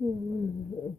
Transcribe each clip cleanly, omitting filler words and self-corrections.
Come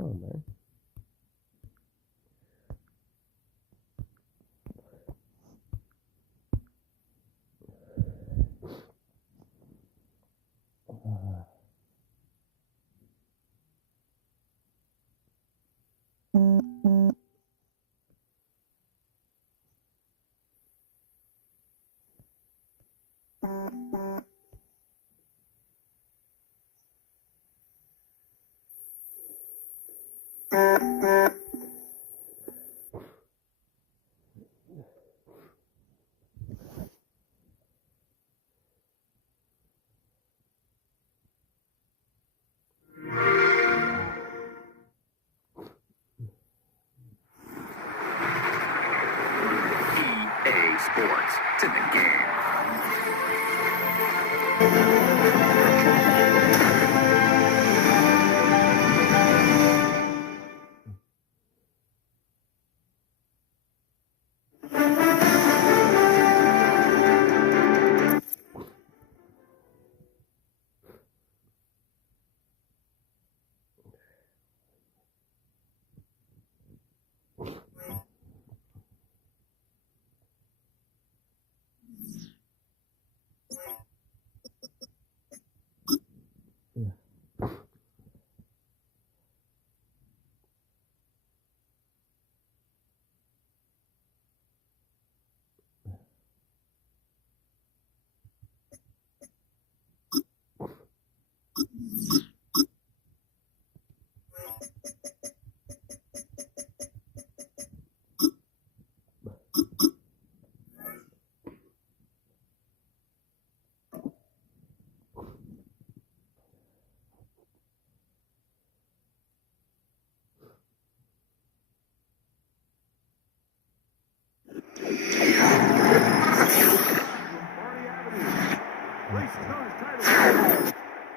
on, man. EA Sports to the game.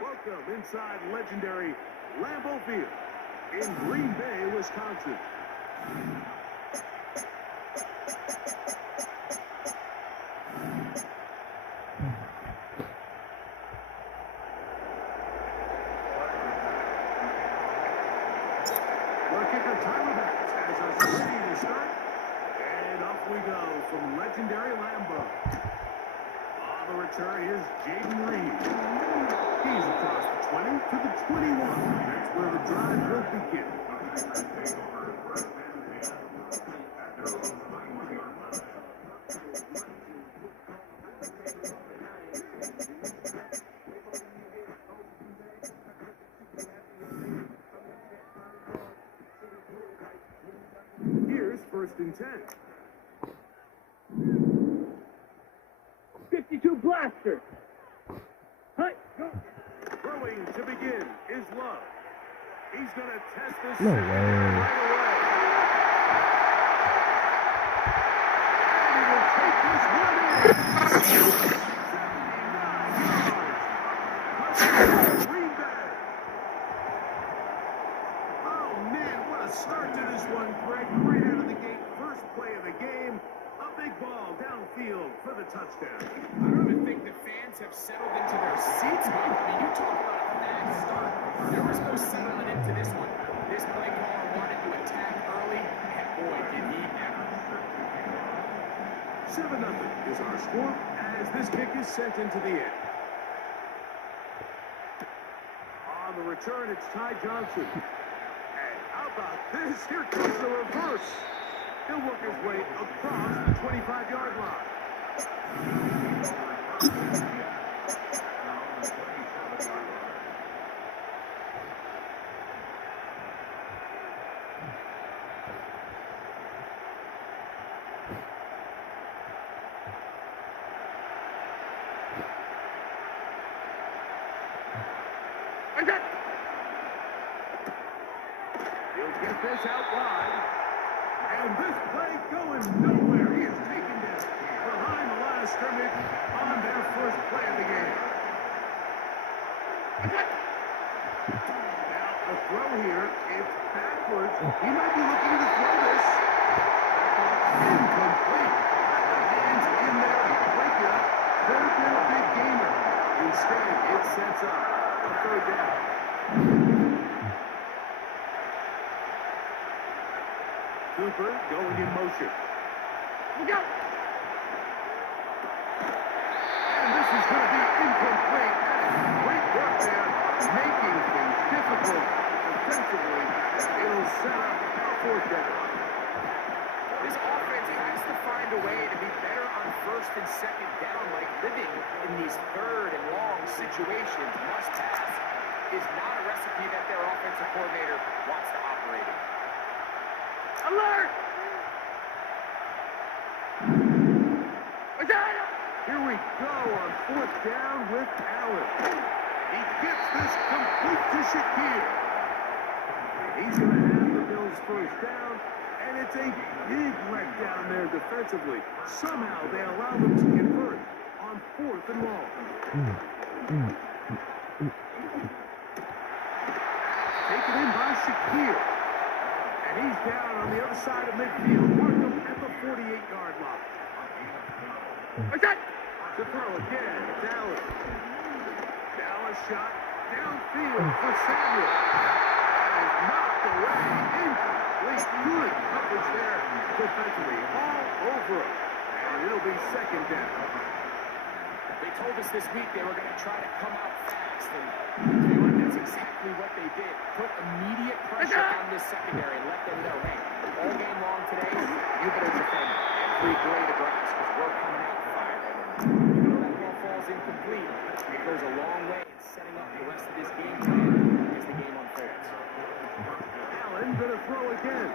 Welcome inside legendary Lambeau Field in Green Bay, Wisconsin. Our kicker Tyler Bass has us ready to start, and off we go from legendary Lambeau. On the return is Jaden Reed. He's across the 20 to the 21. That's where the drive will begin. Here's 1st and 10. 52 blaster. Hi, go. Throwing to begin is Love. He's going to test this No way. right away. And he will take this one in. 79 yards. Green Bay. Oh, man, what a start to this one, Greg. Right out of the gate, first play of the game. A big ball downfield for the touchdown. I don't even think the fans have settled into their seats, but I mean, you talk about a fast start. There was no settlement into this one. This play caller wanted to attack early, and boy, did he ever. 7-0 is our score as this kick is sent into the air. On the return, it's Ty Johnson. And how about this? Here comes the reverse. He'll work his way across the 25-yard line. He'll get this out wide. And this play going nowhere. He is taken down behind the line of scrimmage on their first play of the game. Now, a throw here. It's backwards. He might be looking to throw this. Incomplete. The hands in there. Break it up. Could have been a big gainer. Instead, it sets up a third down. Cooper going in motion. Look out! And this is going to be incomplete. Great work there, making things difficult defensively. It'll set up a fourth down. This offense has to find a way to be better on first and second down, like living in these third and long situations. Must pass is not a recipe that their offensive coordinator wants to operate in. Alert! Here we go on fourth down with Allen. He gets this complete to Shakir. He's going to have the Bills first down, and it's a big letdown there defensively. Somehow they allow them to convert on fourth and long. Taken in by Shakir. And he's down on the other side of midfield. Markham at the 48-yard line. To throw again, Dallas. Dallas shot downfield for Samuel. And is knocked away. Incomplete. Good coverage there defensively. All over him. And it'll be second down. They told us this week they were going to try to come out fast, and you know what, that's exactly what they did. Put immediate pressure on this secondary and let them know, hey, all game long today, you better defend every blade of grass because we're coming out firing. You know that ball falls incomplete. It goes a long way in setting up the rest of this game plan as the game unfolds. Allen gonna throw again.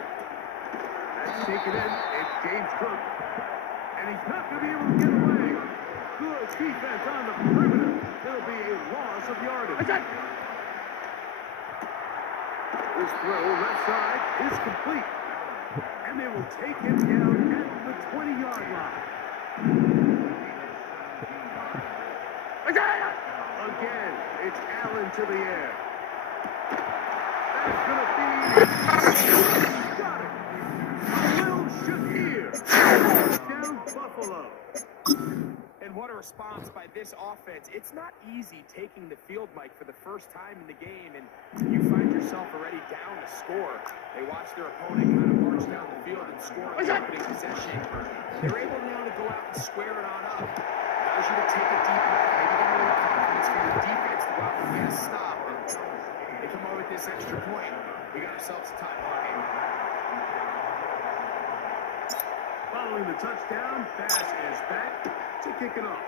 That's taken in. It's James Cook. And he's not gonna be able to get away. Good defense on the perimeter. There'll be a loss of yardage. This throw left side is complete. And they will take him down at the 20-yard line. Again, it's Allen to the air. That's going to be... Got it. Will Shakir. Down Buffalo. And what a response by this offense. It's not easy taking the field, Mike, for the first time in the game, and you find yourself already down to score. They watch their opponent kind of march down the field and score on the opening possession. They're able now to go out and square it on up. Allows you to take a deep breath, maybe get a little confidence for your defense to go out and get a stop. And they come over with this extra point. We got ourselves a tie ball game. Following the touchdown, Bass is back to kick it off.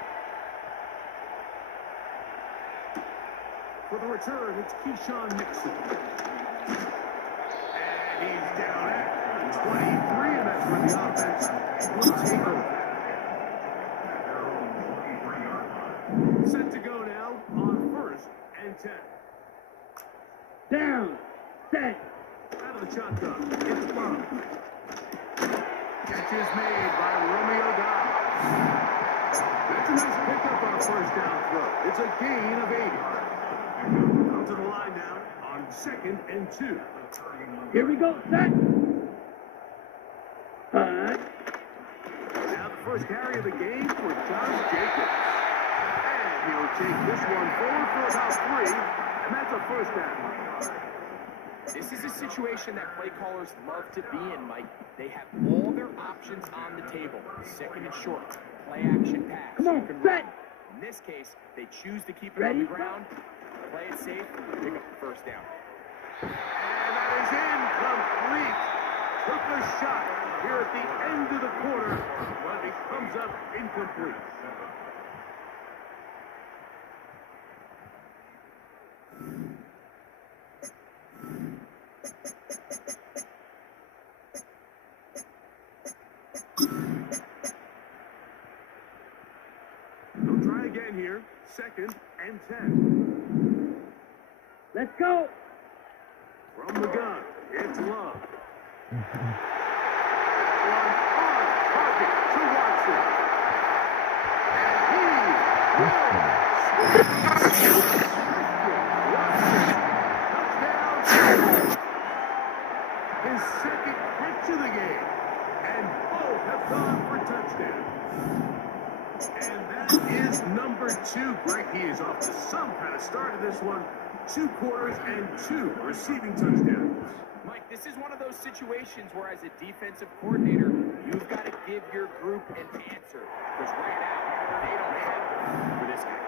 For the return, it's Keyshawn Nixon. And he's down at 23, and that's where the offense will take over. Set to go now on first and 10. Down. Set. Out of the shotgun, it's Bob. Catch is made by Romeo Dobbs. That's a nice pickup on a first down throw. It's a gain of 80. Come to the line now on second and 2. Here we go. Set. Now the first carry of the game for Josh Jacobs. And he'll take this one forward for about 3, and that's a first down. This is a situation that play callers love to be in, Mike. They have all their options on the table. Second and short, play action pass. Come on, set. In this case, they choose to keep it on the ground, play it safe, pick up the first down. And that is incomplete. Took a shot here at the end of the quarter, but it comes up incomplete. They'll try again here. Second and 10. Let's go. From the gun, it's Love. On target to Watson. And he touchdown. His second catch of the game. And both have gone for touchdowns. And that is number 2. Greg, he is off to some kind of start of this one. 2 quarters and 2 receiving touchdowns. Mike, this is one of those situations where as a defensive coordinator, you've got to give your group an answer. Because right now, they don't have one for this guy.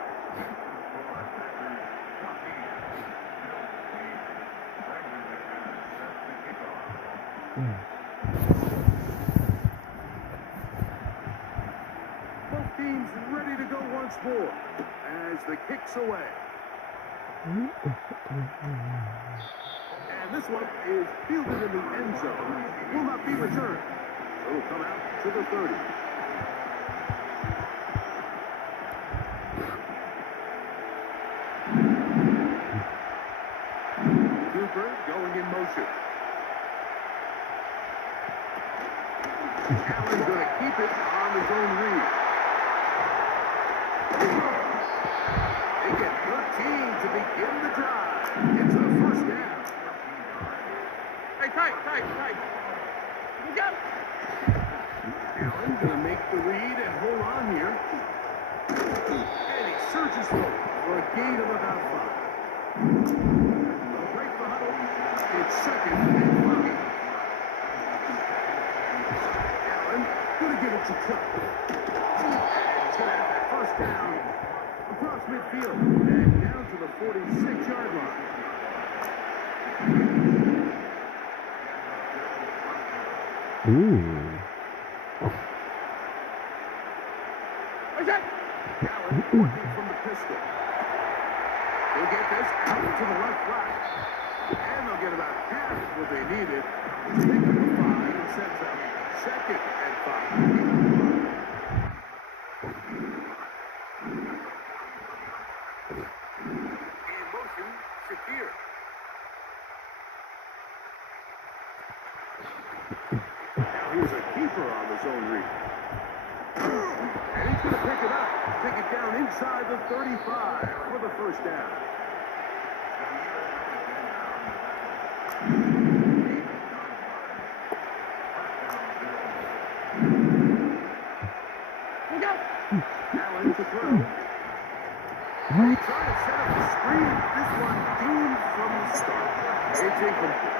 Both teams ready to go once more as the kick's away. And this one is fielded in the end zone. Will not be returned. So it'll come out to the 30. Cooper going in motion. Allen going to keep it on his own read. They get 13 to begin the drive. It's a first down. Hey, tight. Let's go. Allen going to make the read and hold on here. And he surges forward for a gain of about 5. They'll break the huddle. It's second and 5. Allen going to give it to Cook. He's going to have that first down across midfield and down to the 46-yard line. Ooh. What's that? Allen working from the pistol. They'll get this out to the left flat. And they'll get about half what they needed. Pick up the 5 and sets up second and 5. In motion, Shakir. Now here's a keeper on the zone read. And he's going to pick it up. Take it down inside the 35 for the first down. Let's go. Allen to throw. What? Trying to set up the screen. This one doomed from the start. It's incomplete.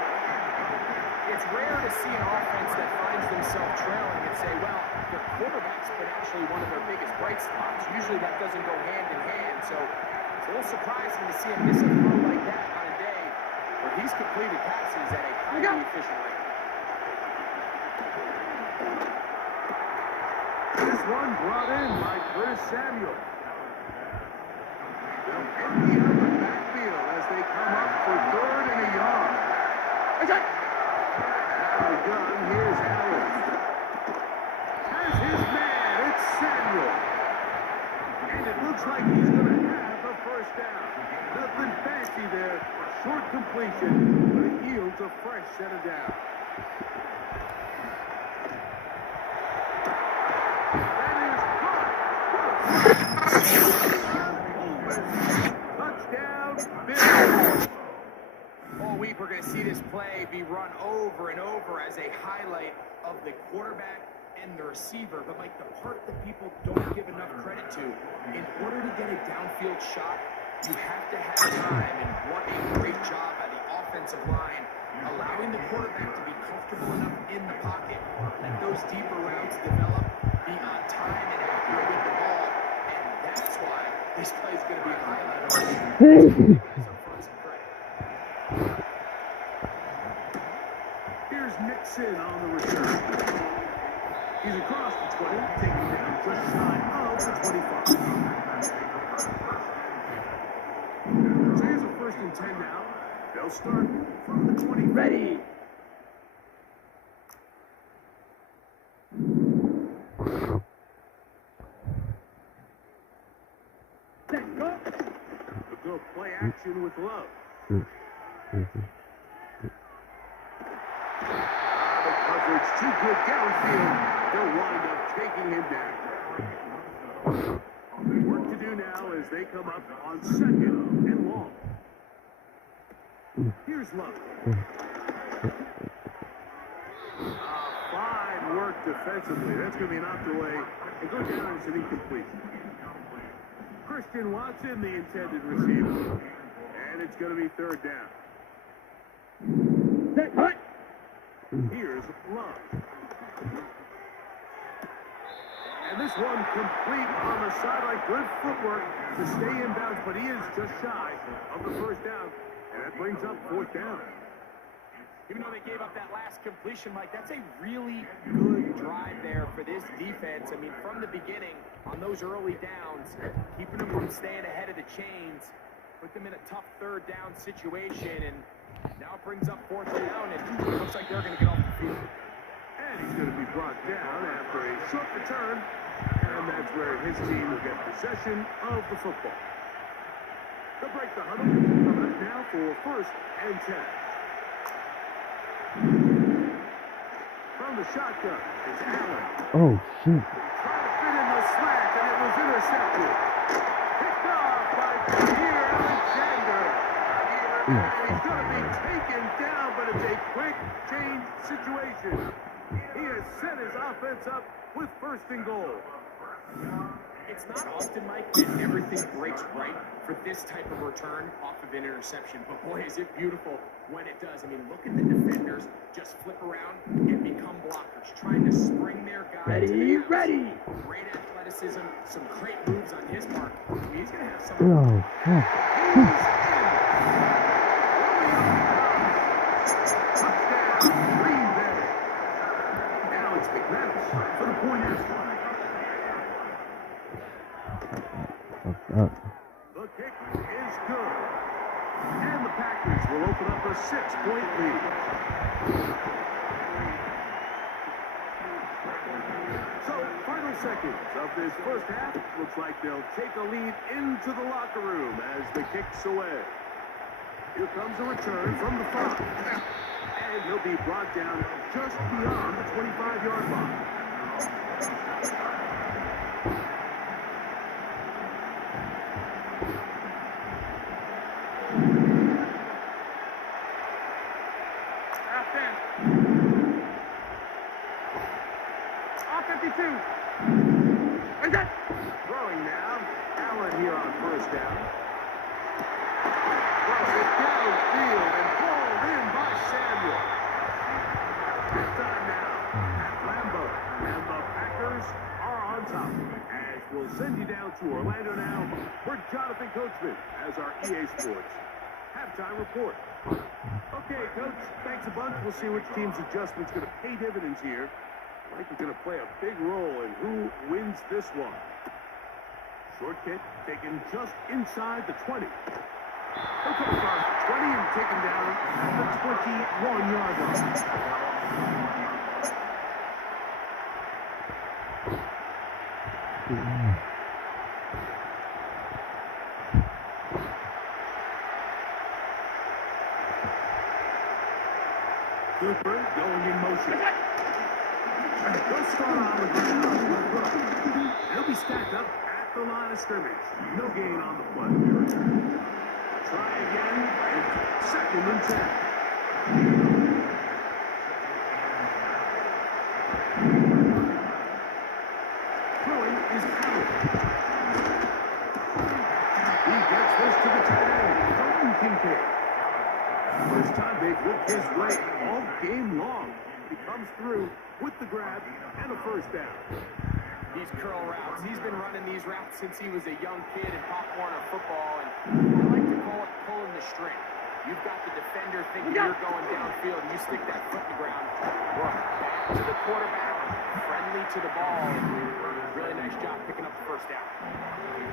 It's rare to see an offense that finds themselves trailing and say, well, their quarterback's been actually one of their biggest bright spots. Usually that doesn't go hand in hand, so it's a little surprising to see him miss a throw like that on a day where he's completed passes at a highly efficient rate. This one brought in by Curtis Samuel. They'll empty out the backfield as they come up for 3rd and a yard. What's that? Out of the gun, here's Allen. Has his man, it's Samuel. And it looks like he's going to have a first down. Nothing fancy there. Short completion, but it yields a fresh set of downs. Touchdown, Bills. All week we're going to see this play be run over and over as a highlight of the quarterback and the receiver. But like the part that people don't give enough credit to, in order to get a downfield shot, you have to have time. And what a great job by the offensive line, allowing the quarterback to be comfortable enough in the pocket, let those deeper routes develop, be on time and accurate with the ball. And that's why this play is going to be a highlight of the game. Here's Nixon on the return. He's across the 20, taking down just shy of the 25. So here's a 1st and 10 now. They'll start from the 20. Ready. They'll go play action with Love. The coverage too good downfield. They'll wind up taking him down. Work to do now as they come up on 2nd and long. Here's Love. Fine work defensively. That's going to be knocked away and go down as an incompletion. Christian Watson, the intended receiver. And it's going to be 3rd down. Here's Love. And this one complete on the sideline. Good footwork to stay in bounds, but he is just shy of the 1st down. And that brings up 4th down. Even though they gave up that last completion, Mike, that's a really good drive there for this defense. I mean, from the beginning, on those early downs, keeping them from staying ahead of the chains, put them in a tough 3rd down situation, and now it brings up 4th down, and it looks like they're going to get off the field. And he's going to be brought down after a short return, and that's where his team will get possession of the football. They'll break the huddle, come out now for 1st and 10. From the shotgun is Allen. Oh, shoot. Trying to fit in the slant, and it was intercepted. Picked off by Jair Alexander. And he's going to be taken down, but it's a quick change situation. He has set his offense up with 1st and goal. It's not often, Mike, that everything breaks right for this type of return off of an interception. But boy, is it beautiful when it does. I mean, look at the defenders just flip around and become blockers, trying to spring their guy to the house. Ready. Great athleticism, some great moves on his part. I mean, he's going to have some. Oh, fuck. Touchdown, Green Bay. Now it's McManus for the point after. Fucked up. The kick is good. And the Packers will open up a 6-point lead. So, final seconds of this 1st half. Looks like they'll take a lead into the locker room as the kick's away. Here comes a return from the 5. And he'll be brought down just beyond the 25-yard line. Throwing now. Allen here on 1st down. Throws it downfield and pulled in by Samuel. Halftime now at Lambeau. And the Packers are on top. As we'll send you down to Orlando now for Jonathan Coachman as our EA Sports halftime report. Okay, Coach, thanks a bunch. We'll see which team's adjustment's going to pay dividends here. I think we're going to play a big role in who wins this one. Short kick taken just inside the 20. He'll come across the 20 and taken down at the 21-yard line. Cooper going in motion. They'll start on the ground. They'll be stacked up at the line of scrimmage. No gain on the play. Try again. It's 2nd and 10. Throwing is Allen. He gets this to the tight end. Dalton Kincaid. First time they've looked his way all game long. He comes through with the grab and a 1st down. These curl routes. He's been running these routes since he was a young kid in Pop Warner football, and I like to call it pulling the string. You've got the defender thinking you're going downfield, and you stick that foot in the ground. Look, back to the quarterback, friendly to the ball, and really nice job picking up the 1st down.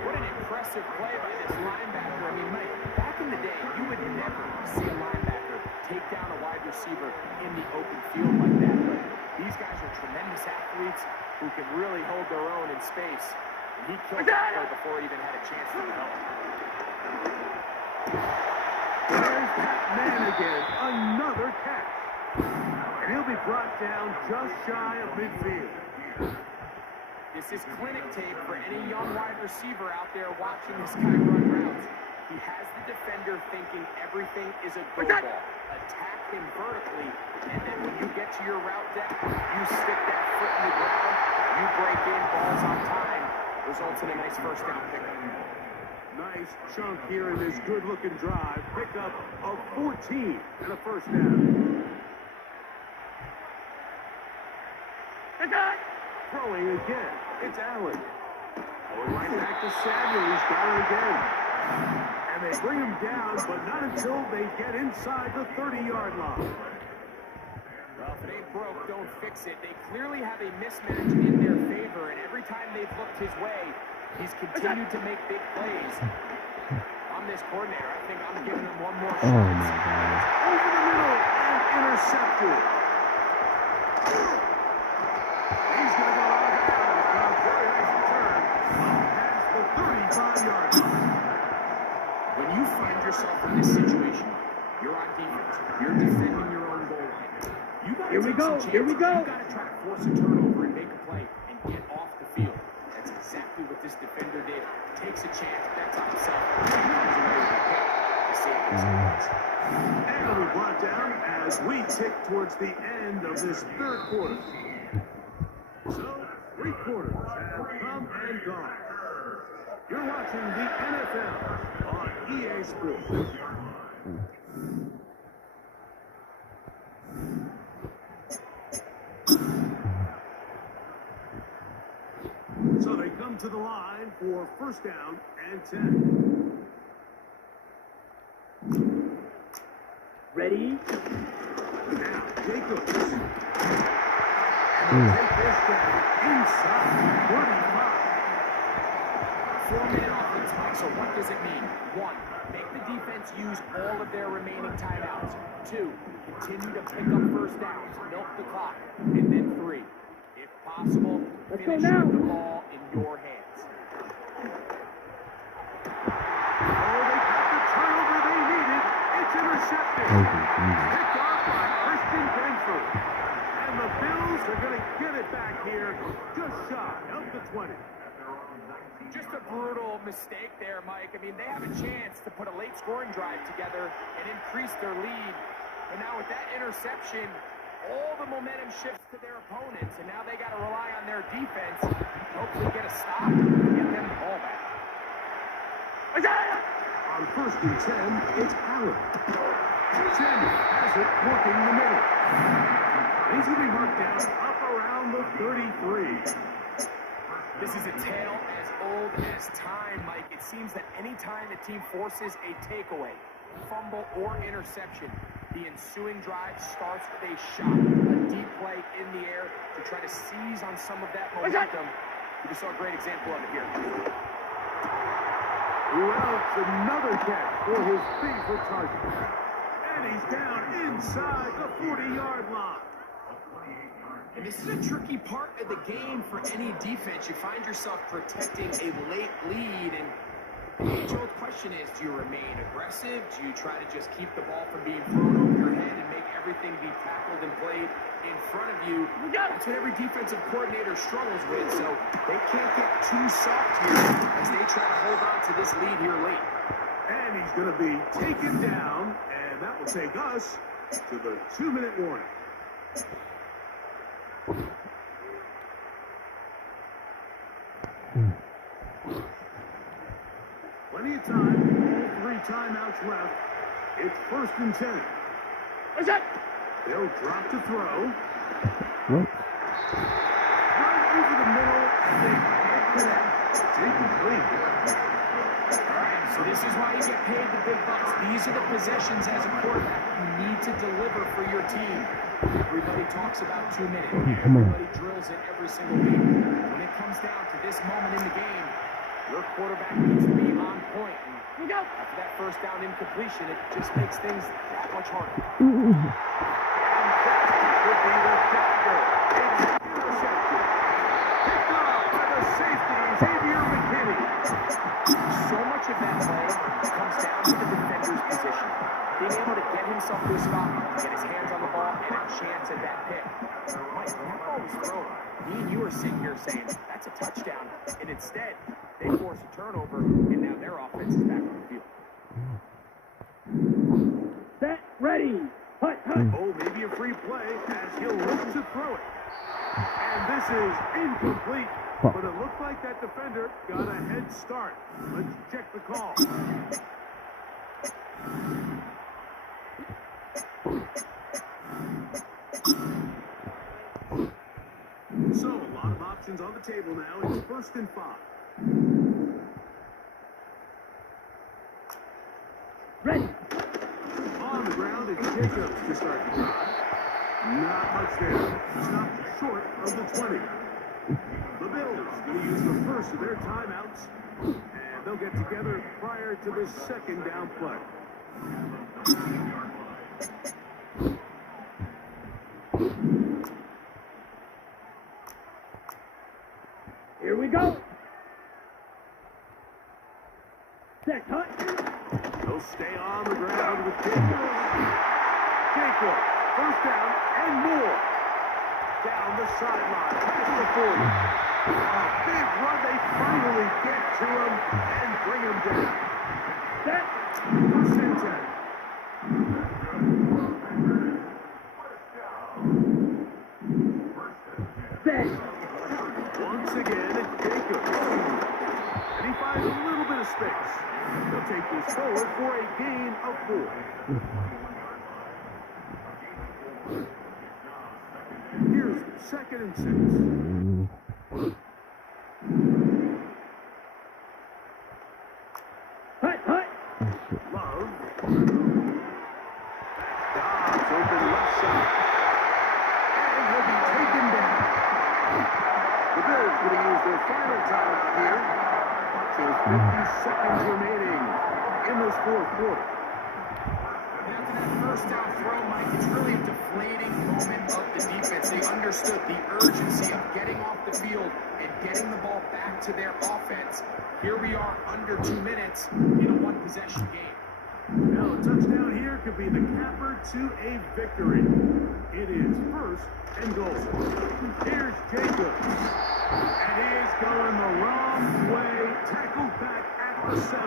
What an impressive play by this linebacker. I mean, Mike, back in the day, you would never see a linebacker take down a wide receiver in the open field like that, but these guys are tremendous athletes who can really hold their own in space. And he killed that play before he even had a chance to develop. There's that man again. Another catch. And he'll be brought down just shy of midfield. This is clinic tape for any young wide receiver out there watching this guy run routes. He has the defender thinking everything is a go ball. Attack him vertically, and then when you get to your route depth, you stick that foot in the ground, you break in, balls on time, results in a nice first down pickup. Nice chunk here in this good-looking drive. Pickup of 14 and a first down. Throwing again. It's Allen. Going right back to Samuel. He's got it again. And they bring him down, but not until they get inside the 30-yard line. Well, if it ain't broke, don't fix it. They clearly have a mismatch in their favor, and every time they've looked his way, he's continued to make big plays. I'm this coordinator. I think I'm giving him one more shot. Oh my God. Over the middle and intercepted. He's going to go out of bounds. A very nice return past the 35-yard line. When you find yourself in this situation, you're on defense. You're defending your own goal line. You got to take some chances. Here we go. You got to try to force a turnover and make a play and get off the field. That's exactly what this defender did. Takes a chance, bets on himself, and comes away with a pick to save himself. And he'll be brought down as we tick towards the end of this third quarter. So, 3 quarters have come and gone. You're watching the NFL on EA Sports. So they come to the line for first down and 10. Ready? Now, Jacobs. And they'll take this down inside the 35. 4-minute offense, Mike, so what does it mean? 1, make the defense use all of their remaining timeouts. 2, continue to pick up first downs, milk the clock. And then 3, if possible, finish the ball in your hands. Oh, they got the turnover they needed. It's intercepted. Picked off by Christian Benford. And the Bills are going to get it back here just shy of the 20. Just a brutal mistake there, Mike. I mean, they have a chance to put a late scoring drive together and increase their lead. And now with that interception, all the momentum shifts to their opponents, and now they got to rely on their defense, hopefully get a stop and get them the ball back. On first and 10, it's Allen. Samuel has it working the middle. He's going to be marked down up around the 33. This is a tale as old as time, Mike. It seems that any time a team forces a takeaway, fumble, or interception, the ensuing drive starts with a shot, a deep play in the air to try to seize on some of that momentum. We just saw a great example of it here. Well, it's another catch for his favorite target. And he's down inside the 40-yard line. And this is a tricky part of the game for any defense. You find yourself protecting a late lead, and the age-old question is, do you remain aggressive? Do you try to just keep the ball from being thrown over your head and make everything be tackled and played in front of you? That's what every defensive coordinator struggles with, so they can't get too soft here as they try to hold on to this lead here late. And he's going to be taken down, and that will take us to the 2-minute warning. Plenty of time, all 3 timeouts left. It's first and 10. What's that? They'll drop to throw. What? Right over the middle, and they can't connect. It's incomplete. All right, so this is why you get paid the big bucks. These are the possessions as a quarterback you need to deliver for your team. Everybody talks about 2 minutes. Come on. Everybody drills it every single week. When it comes down to this moment in the game, your quarterback needs to be on point. And after that first down incompletion, it just makes things that much harder. And that could be the dagger. It's intercepted. Picked off by the safety, Xavier McKinney. So much of that play comes down to the defender's position. being able to get himself to a stop, get his hands on the ball, and a chance at that pick. Mike, that ball was thrown. Me and you are sitting here saying, that's a touchdown. And instead, they force a turnover, and now their offense is back on the field. Set, ready. Hut, hut. Oh, maybe a free play as he'll look to throw it. And this is incomplete. But it looked like that defender got a head start. Let's check the call. So, a lot of options on the table now. It's 1st and 5. Ready. On the ground is Jacobs to start the drive. Not much there. Stopped short of the 20. The Bills will use the first of their timeouts, and they'll get together prior to the 2nd down play. Here we go. Set, hut. They'll stay on the ground with Jacobs. Jacobs, 1st down and more. Down the sideline, past the 40. A big run, they finally get to him and bring him down. Set. 1st and 10. Set. Once again, Jacobs. And he finds a little bit of space. They'll take this forward for a gain of 4. Here's 2nd and 6. Hut, hut. Love. Dobbs open left side. And he'll be taken down. The Bills going to use their final timeout here. So 50 seconds remaining in this 4th quarter. After that 1st down throw, Mike, it's really a deflating moment of the defense. They understood the urgency of getting off the field and getting the ball back to their offense. Here we are under 2 minutes in a one-possession game. Now a touchdown here could be the capper to a victory. It is 1st and goal. Here's Jacobs. And he is going the wrong way. Tackled back at the 7.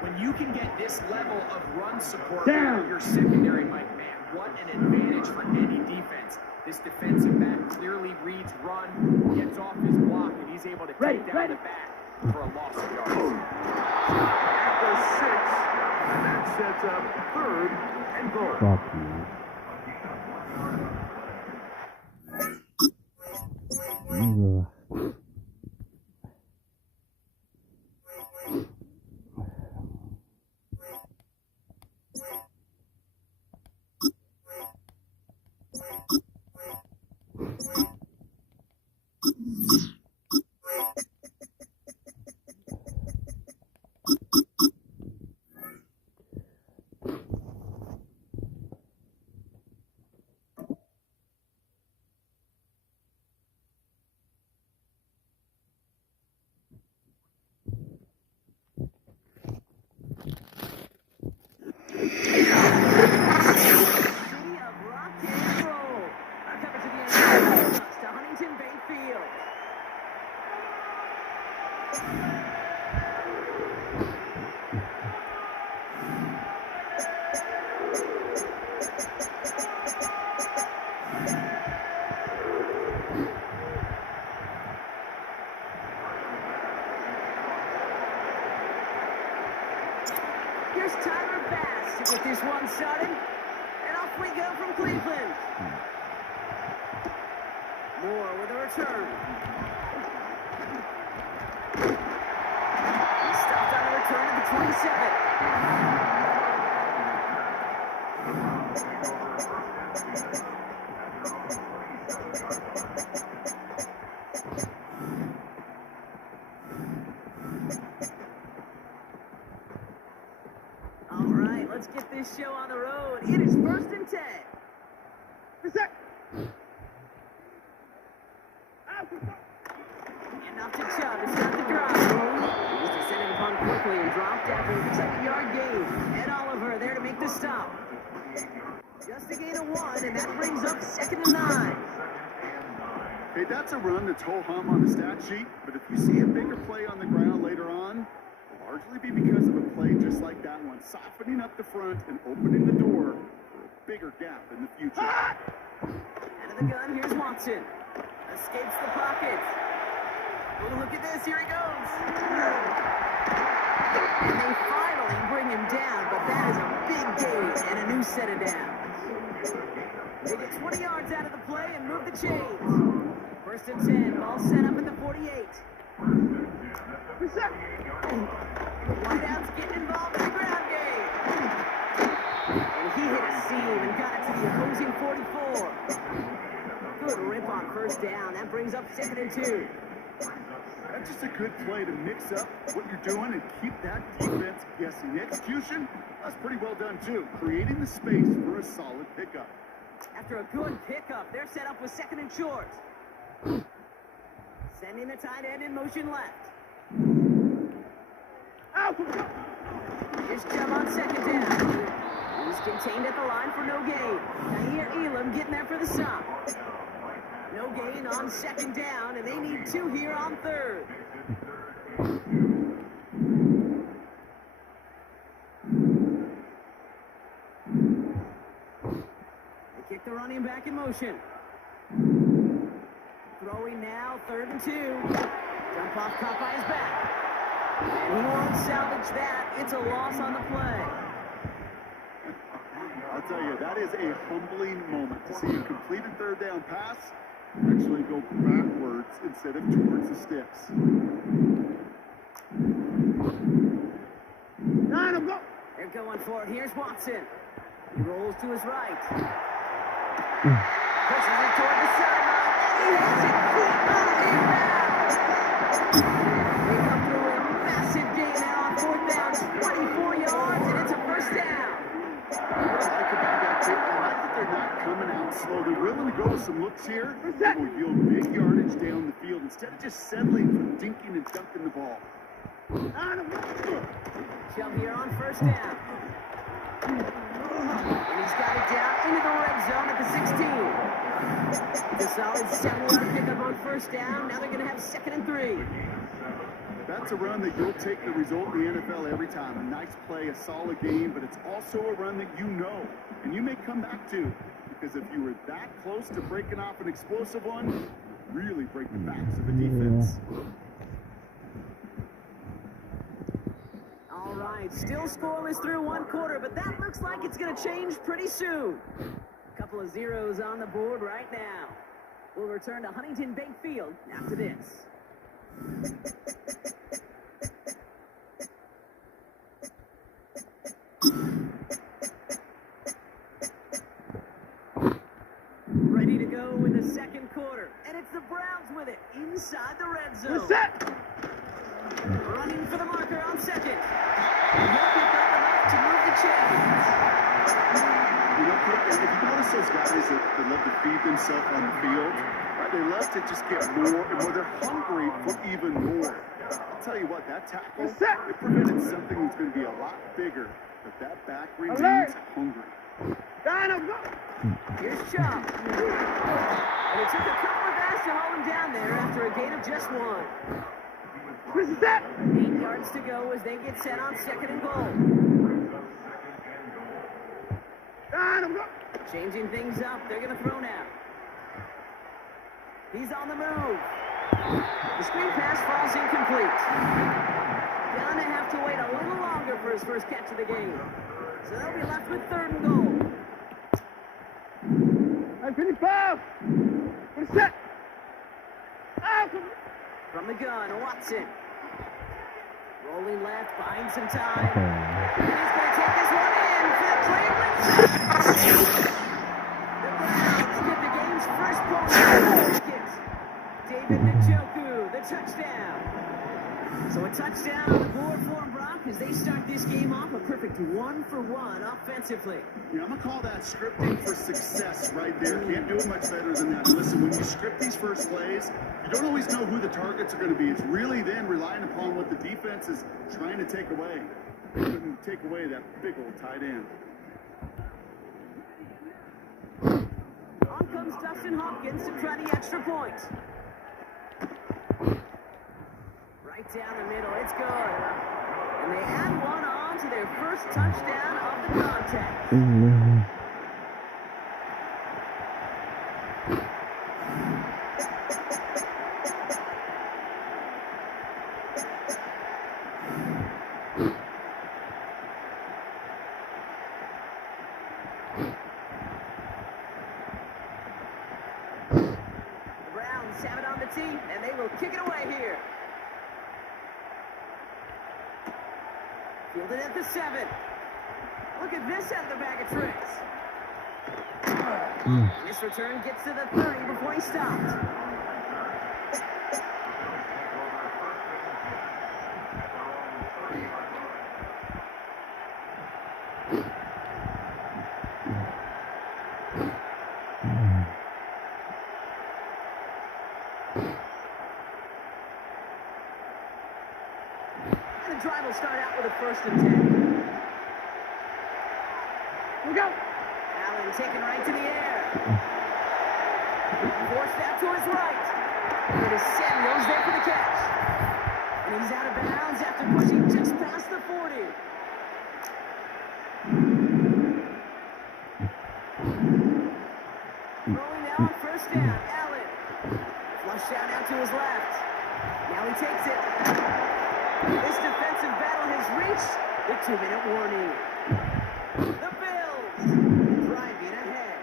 When you can get this level of run support Down. for your secondary, Mike, man, what an advantage for any defense. This defensive back clearly reads run, gets off his block, and he's able to take down the back for a loss of yards. At the 6, and that sets up 3rd and goal. Fuck you. Ugh. Here's Tyler Bass to get this one started. And off we go from Cleveland. Moore with a return. He stopped on a return at the 27. All right, let's get this show on the road. It is 1st and 10. Set. And off to Chubb to start the drive. He's descended upon quickly and dropped after a 2nd-yard gain. Ed Oliver there stop. Just a gain of 1, and that brings up 2nd and 9. Hey, that's a run that's ho-hum on the stat sheet, but if you see a bigger play on the ground later on, it'll largely be because of a play just like that one, softening up the front and opening the door for a bigger gap in the future. Out of the gun, here's Watson. Escapes the pocket. Oh, look at this, here he goes. And they finally bring him down, but that is a big gain and a new set of downs. They get 20 yards out of the play and move the chains. 1st and 10, ball set up at the 48. Wideout's getting involved in the ground game. And he hit a seam and got it to the opposing 44. Good rip on 1st down. That brings up 2nd and 2. That's just a good play to mix up what you're doing and keep that defense guessing. The execution, that's pretty well done too. Creating the space for a solid pickup. After a good pickup, they're set up with 2nd and short. Sending the tight end in motion left. Here's Chubb on 2nd down. He's contained at the line for no gain. Nair Elam getting there for the stop. No gain on 2nd down, and they need 2 here on 3rd. They kick the running back in motion. Throwing now, 3rd and 2. Jump off caught by his back. And he won't salvage that. It's a loss on the play. I'll tell you, that is a humbling moment to see a completed 3rd down pass actually go backwards instead of towards the sticks. 9 of go. They're going for it. Here's Watson. He rolls to his right. Pushes it toward the sideline. He has it deep on inbound. They come through a massive gain now on 4th down. 24 yards, and it's a 1st down. I like that they're not coming out slow. They're willing to go with some looks here. That will yield big yardage down the field instead of just settling for dinking and dunking the ball. Chubb here on 1st down. And he's got it down into the red zone at the 16. It's a solid 7-yard pickup on 1st down. Now they're going to have 2nd and 3. That's a run that you'll take the result in the NFL every time. A nice play, a solid game, but it's also a run that you know and you may come back to. Because if you were that close to breaking off an explosive one, really break the backs of a defense. All right, still scoreless through 1 quarter, but that looks like it's going to change pretty soon. A couple of zeros on the board right now. We'll return to Huntington Bank Field after this. Ready to go in the 2nd quarter, and it's the Browns with it inside the red zone. Running for the marker on 2nd. And he'll pick up enough to move the chains. You know, if you notice those guys that love to feed themselves on the field, right, they love to just get more and more. They're hungry for even more. I'll tell you what, that tackle, it prevented something that's going to be a lot bigger, but that back remains hungry. Here's Chubb. And it took a couple of guys to hold him down there after a gain of just 1. 8 yards to go as they get set on 2nd and goal. Changing things up. They're going to throw now. He's on the move. The screen pass falls incomplete. Gonna have to wait a little longer for his first catch of the game. So they'll be left with 3rd and goal. From the gun, Watson. Rolling left, buying some time. And he's going to take this one in for the Cleveland Browns. The Browns get the game's first point. David Njoku, the touchdown. So a touchdown on the board for them, Brock, as they start this game off a perfect 1-for-1 offensively. Yeah, I'm going to call that scripting for success right there. Can't do it much better than that. Listen, when you script these first plays, you don't always know who the targets are going to be. It's really then relying upon what the defense is trying to take away. They couldn't take away that big old tight end. comes Dustin Hopkins to try the extra point. Right down the middle, it's good. And they add one on to their first touchdown of the contest. The Browns have it on the tee, and they will kick it away here. Fielded at the 7. Look at this out of the bag of tricks. This return gets to the 30 before he stops. And the drive will start out with a 1st and 10. Here we go. Allen taken right to the air. Forced out to his right. It is Samuels there for the catch. And he's out of bounds after pushing just past the 40. Rolling now on 1st down. Allen. Flush out out to his left. Now he takes it. This defensive battle has reached the 2-minute warning. The Bills driving ahead.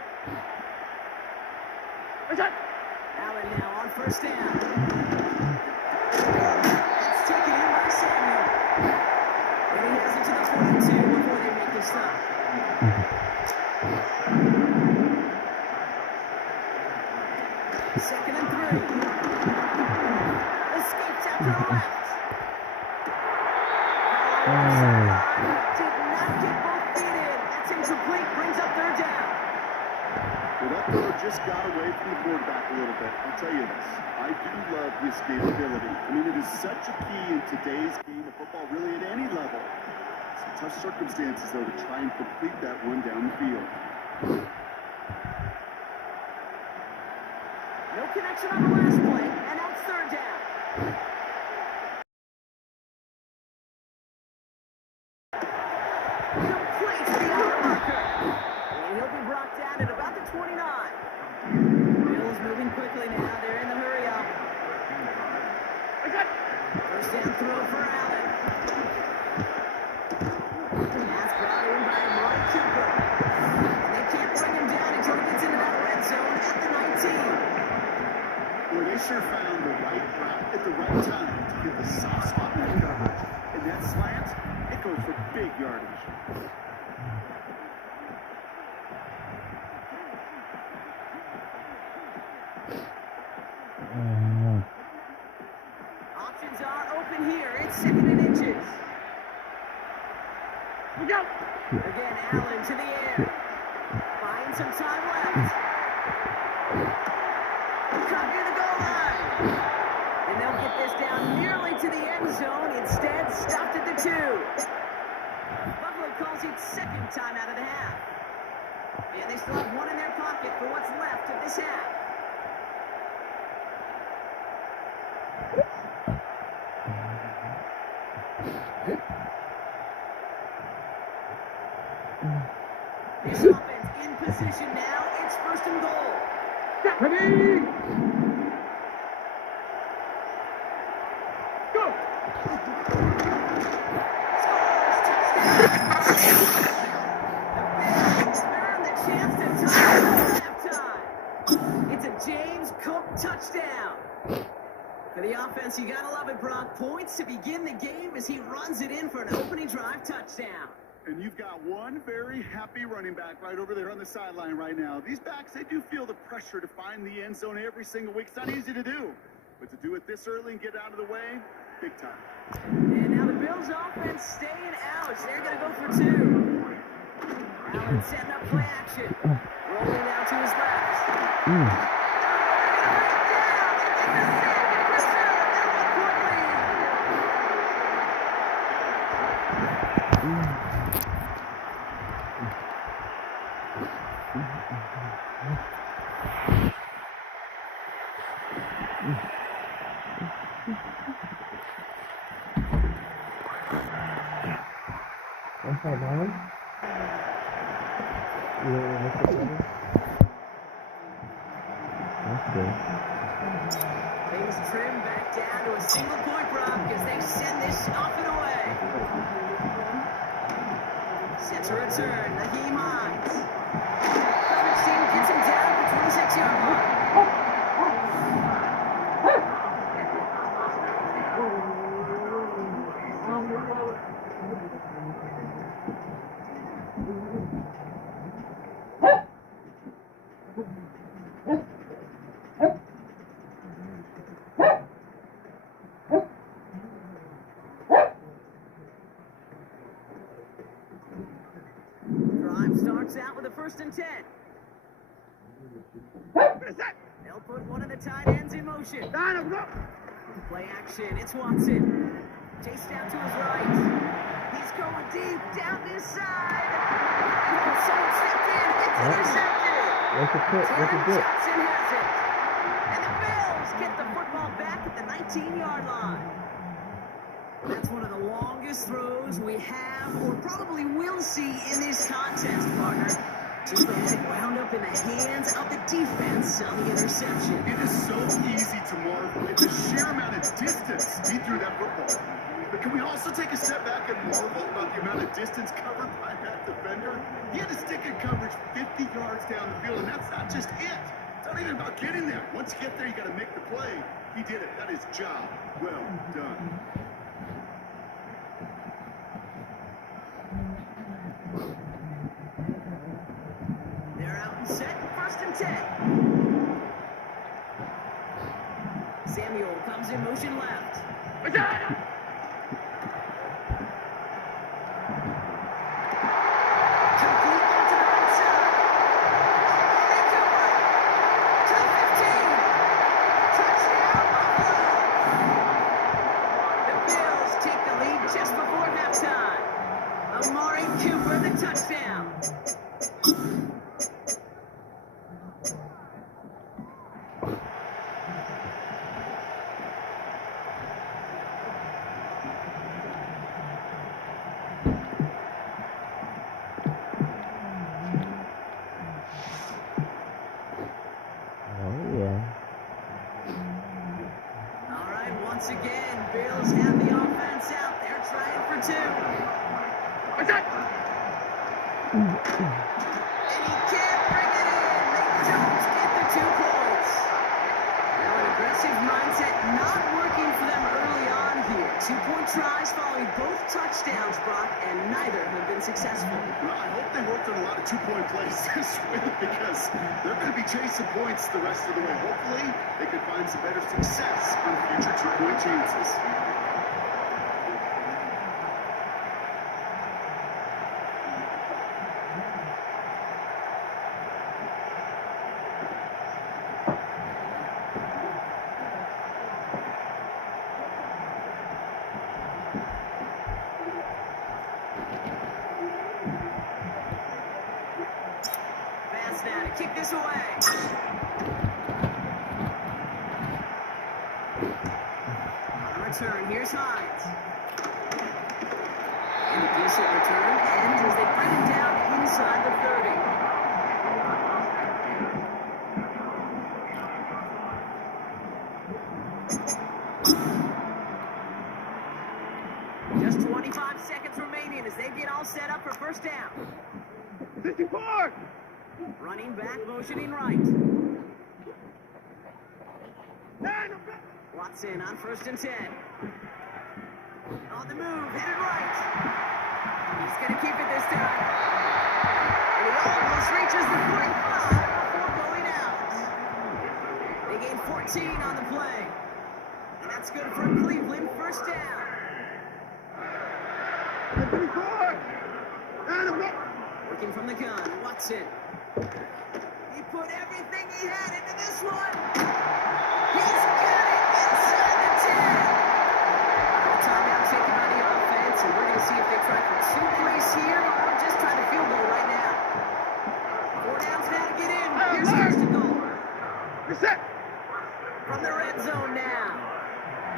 Allen now on 1st down. That's taken in by Samuel. And he has it to the 42 before they make the stop. 2nd and 3. Escapes out to the left. Did not get both feet in. That's incomplete. Brings up 3rd down. Well, that throw just got away from the quarterback a little bit. I'll tell you this. I do love the escapability. I mean, it is such a key in today's game of football, really at any level. Some tough circumstances, though, to try and complete that one down the field. No connection on the last play, and that's 3rd down. Complete to the outer marker. And he'll be brought down at about the 29. Bills moving quickly now. They're in the hurry up. 1st down throw for Allen. Pass brought in by Amari Cooper. And they can't bring him down until he gets into that red zone at the 19. Well, they sure found the right route at the right time to get the soft spot in the coverage. And that slant, it goes for big yardage. Options are open here. It's 2nd and inches. Look out. Again, Allen to the air. Buying some time left. Come near the goal line. And they'll get this down nearly to the end zone. Instead, stopped at the 2. Buffalo calls it 2nd time out of the half. And they still have one in their pocket for what's left of this half. This offense in position now. It's 1st and goal. Ready? Go! Scores! Touchdown! The Bills earn the chance to tie at halftime. It's a James Cook touchdown. For the offense, you gotta love it, Brock. Points to begin the game as he runs it in for an opening drive touchdown. And you've got one very happy running back right over there on the sideline right now. These backs, they do feel the pressure to find the end zone every single week. It's not easy to do. But to do it this early and get out of the way, big time. And now the Bills offense staying out. They're going to go for 2. Allen setting up play action. Rolling now to his left. What's that, Mom? That's good. Things trim back down to a single point drop as they send this up and away. Set to return, Naheem Hines. Coverage team gets him down at the 26-yard line. Starts out with a 1st and 10. They'll put one of the tight ends in motion. Play action, it's Watson. Chased down to his right. He's going deep down this side. And someone stepped in. It's intercepted. What's the pit? What's the dip? Johnson has it. And the Bills get the football back at the 19-yard line. That's one of the longest throws we have or probably will see in this contest, partner. Too bad it wound up in the hands of the defense on the interception. It is so easy to marvel at the sheer amount of distance he threw that football. But can we also take a step back and marvel about the amount of distance covered by that defender? He had to stick in coverage 50 yards down the field, and that's not just it. It's not even about getting there. Once you get there, you got to make the play. He did it. That is job well done. They're out and set, 1st and 10. Samuel comes in motion left. Complete onto the right side. To the 15. Touchdown, Buffalo. The Bills take the lead just before halftime. Amari Cooper, the touchdown. All right, once again, Bills have the offense out. They're trying for 2. And he can't bring it in. They don't get the 2 points. Now an aggressive mindset not working for them early on here. 2-point tries following both touchdowns, Brock, and neither have been successful. Well, I hope they worked on a lot of 2-point plays this week because they're going to be chasing points the rest of the way. Hopefully, they could find some better success on future 2-point chances. Now to kick this away. On the return, here's Hines. And a decent return ends as they bring him down inside the 30. Just 25 seconds remaining as they get all set up for 1st down. 54! Running back, motioning right. Watson on 1st and 10. On the move, headed right. He's going to keep it this time. And he almost reaches the 45 before going out. They gain 14 on the play. And that's good for Cleveland, 1st down. 54! Working from the gun, Watson. He put everything he had into this one. He's got it inside the 10. Timeout taken by the offense, and we're going to see if they try for 2 plays here or just try to field goal right now. 4 downs now to get in. Here's 1st and goal. Set. From the red zone now.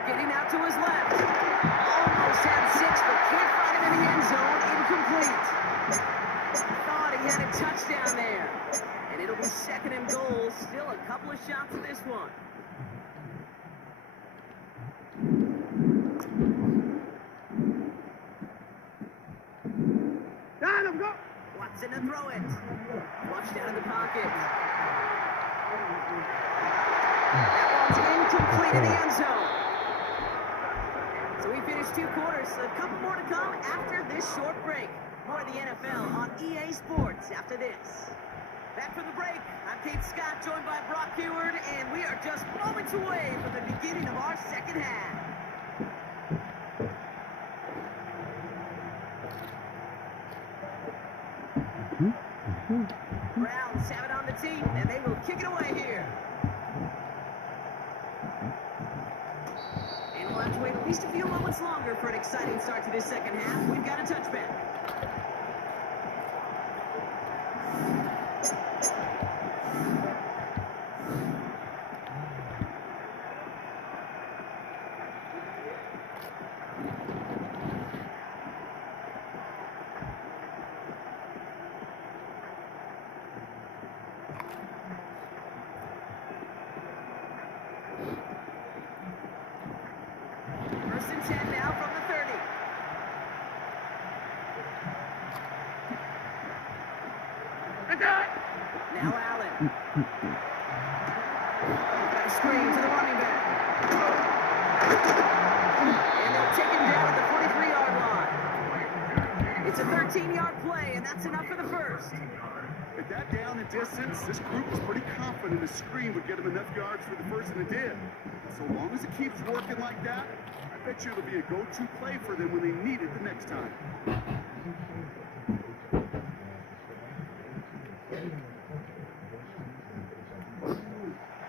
Getting out to his left. Almost had 6, but can't find him in the end zone. Incomplete. Thought he had a touchdown there. And it'll be 2nd and goal. Still a couple of shots at this one. Down him, go. Watson to throw it. Flushed out of the pocket. That one's incomplete in the end zone. So we finished 2 quarters. A couple more to come after this short break. More of the NFL on EA Sports after this. Back from the break, I'm Kate Scott, joined by Brock Heward, and we are just moments away from the beginning of our second half. Browns have it on the team, and they will kick it away here. And we'll have to wait at least a few moments longer for an exciting start to this second half. We've got a touchback. First and 10 now from the 30. Now Allen. Got a screen to the running back. And they'll take him down at the 43-yard line. It's a 13-yard play, and that's enough for the first. At that down and distance, this group was pretty confident a screen would get them enough yards for the first, and it did. So long as it keeps working like that, I bet you it'll be a go-to play for them when they need it the next time.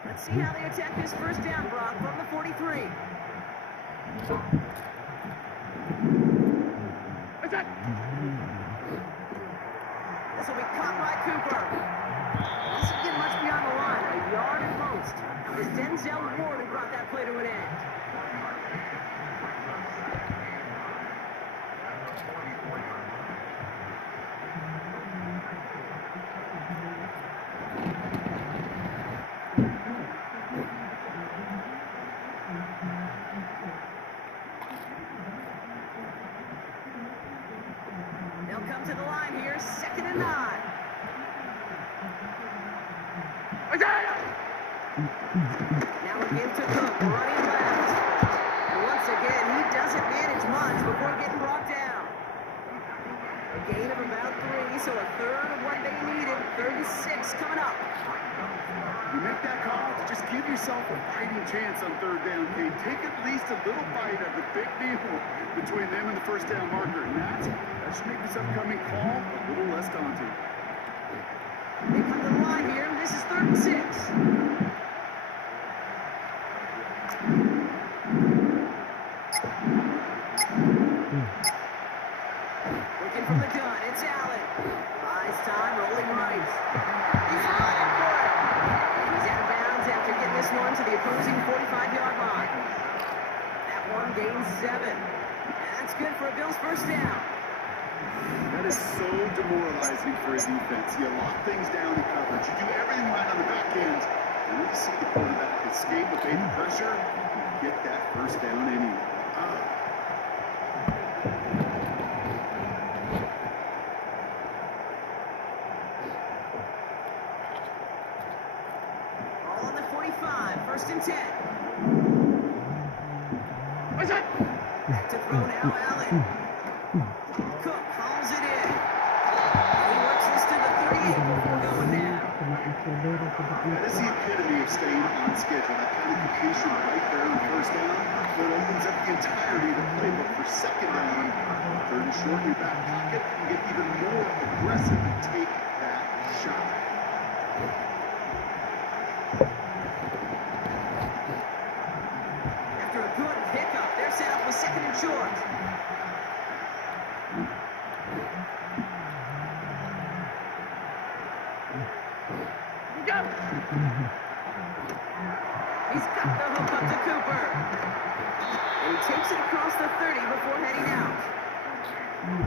Let's see how they attack this first down, Brock, from the 43. This will be caught by Cooper. Doesn't get much beyond the line, a yard at most. It was Denzel Ward who brought that play to an end. They'll come to the line here, 2nd and 9. Now again to Cook, running left. And once again, he doesn't manage much before getting brought down. A gain of about 3, so a third of what they needed. 3rd and 6 coming up. You make that call to just give yourself a fighting chance on 3rd down, Kate. Take at least a little bite of the big deal between them and the first down marker. And that should make this upcoming call a little less daunting. They come to the line here, and this is 3rd and 6. Looking from the gun, it's Allen. Buys time, rolling right. He's running for it. He's out of bounds after getting this one to the opposing 45-yard line. That one gains 7. And that's good for a Bills first down. That is so demoralizing for a defense. You lock things down in coverage. You do everything right on the back end. And when you see the quarterback escape evade the pressure, you get that first down anyway. All on the 45, 1st and 10. Back to throw now, Allen. Cook hauls it in. He works this to the 38 before going down. That is the epitome of staying on schedule. That kind of completion right there on 1st down. So it opens up the entirety of the playbook for 2nd down. 3rd and short in your back pocket. You get even more aggressive and take that shot. After a good pickup, they're set up with 2nd and short. He's got the hook up to Cooper. And he takes it across the 30 before heading out.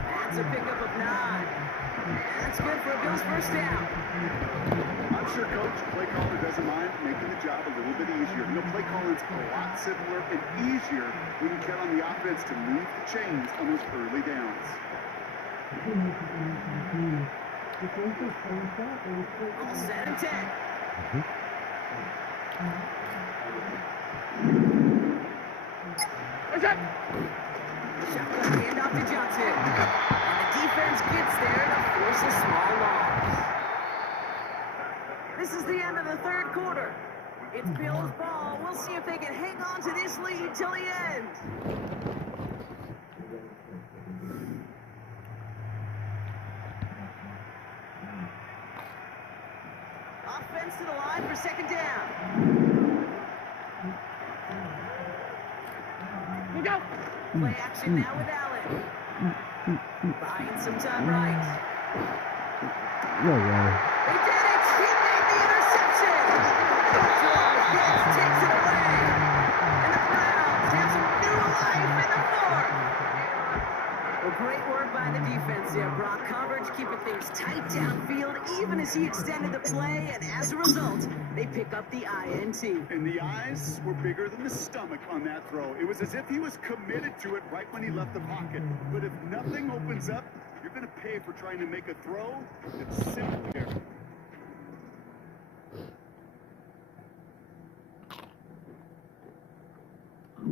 That's a pickup of 9. That's good for a Bills first down. I'm sure Coach play caller doesn't mind making the job a little bit easier. You know, play calling's a lot simpler and easier when you count on the offense to move the chains on those early downs. All set and 10. What's up? Shotgun handoff to Johnson. And the defense gets there to force a small loss. This is the end of the third quarter. It's Bills ball. We'll see if they can hang on to this lead till the end. Offense to the line for second down. Look out! Play action now with Allen. Buying some time right. No way. They did it! He made the interception! Pitts takes it away! And the Browns have some new life in the fourth! Well, great work by the defense there, Brock. Coverage keeping things tight downfield even as he extended the play, and as a result, they pick up the INT. And the eyes were bigger than the stomach on that throw. It was as if he was committed to it right when he left the pocket. But if nothing opens up, you're going to pay for trying to make a throw that's simple here.